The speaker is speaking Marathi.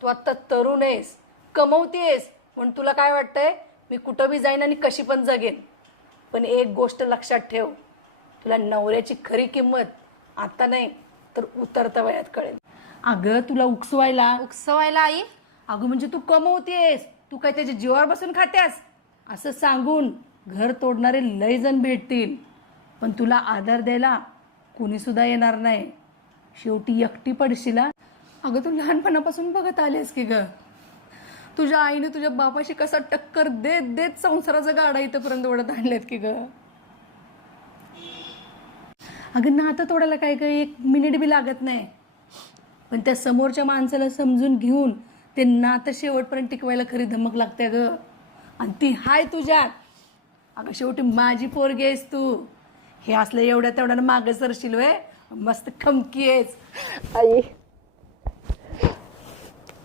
तू आता तरुण आहेस, कमवतेस, म्हणून तुला काय वाटतंय मी कुठं बी जाईन आणि कशी पण जगेन. पण एक गोष्ट लक्षात ठेव, तुला नवऱ्याची खरी किंमत आता नाही तर उतरत्या वयात कळेल. अगं तुला उकसवायला उकसवायला आई? अगं म्हणजे तू कमवतेस, तू काय त्याच्या जीवावर बसून खात्यास असं सांगून घर तोडणारे लय जण भेटतील, पण तुला आधार द्यायला कुणी सुद्धा येणार नाही. शेवटी एकटी पडशील. अगं तू लहानपणापासून बघत आलीस की ग, तुझ्या आईने तुझ्या बापाशी कसा टक्कर देत देत संसाराचा गाडा इथपर्यंत ओढत आणलेत की ग. अगं नातं तोडायला काय काय एक मिनिट बी लागत नाही, पण त्या समोरच्या माणसाला समजून घेऊन ते नातं शेवटपर्यंत टिकवायला खरी धमक लागते ग, आणि ती हाय तुझ्यात. अगं शेवटी माझी पोरगी आहेस तू, हे असलं एवढ्या तेवढ्यानं मागं सरशील वय, मस्त खमकी आहेस आई.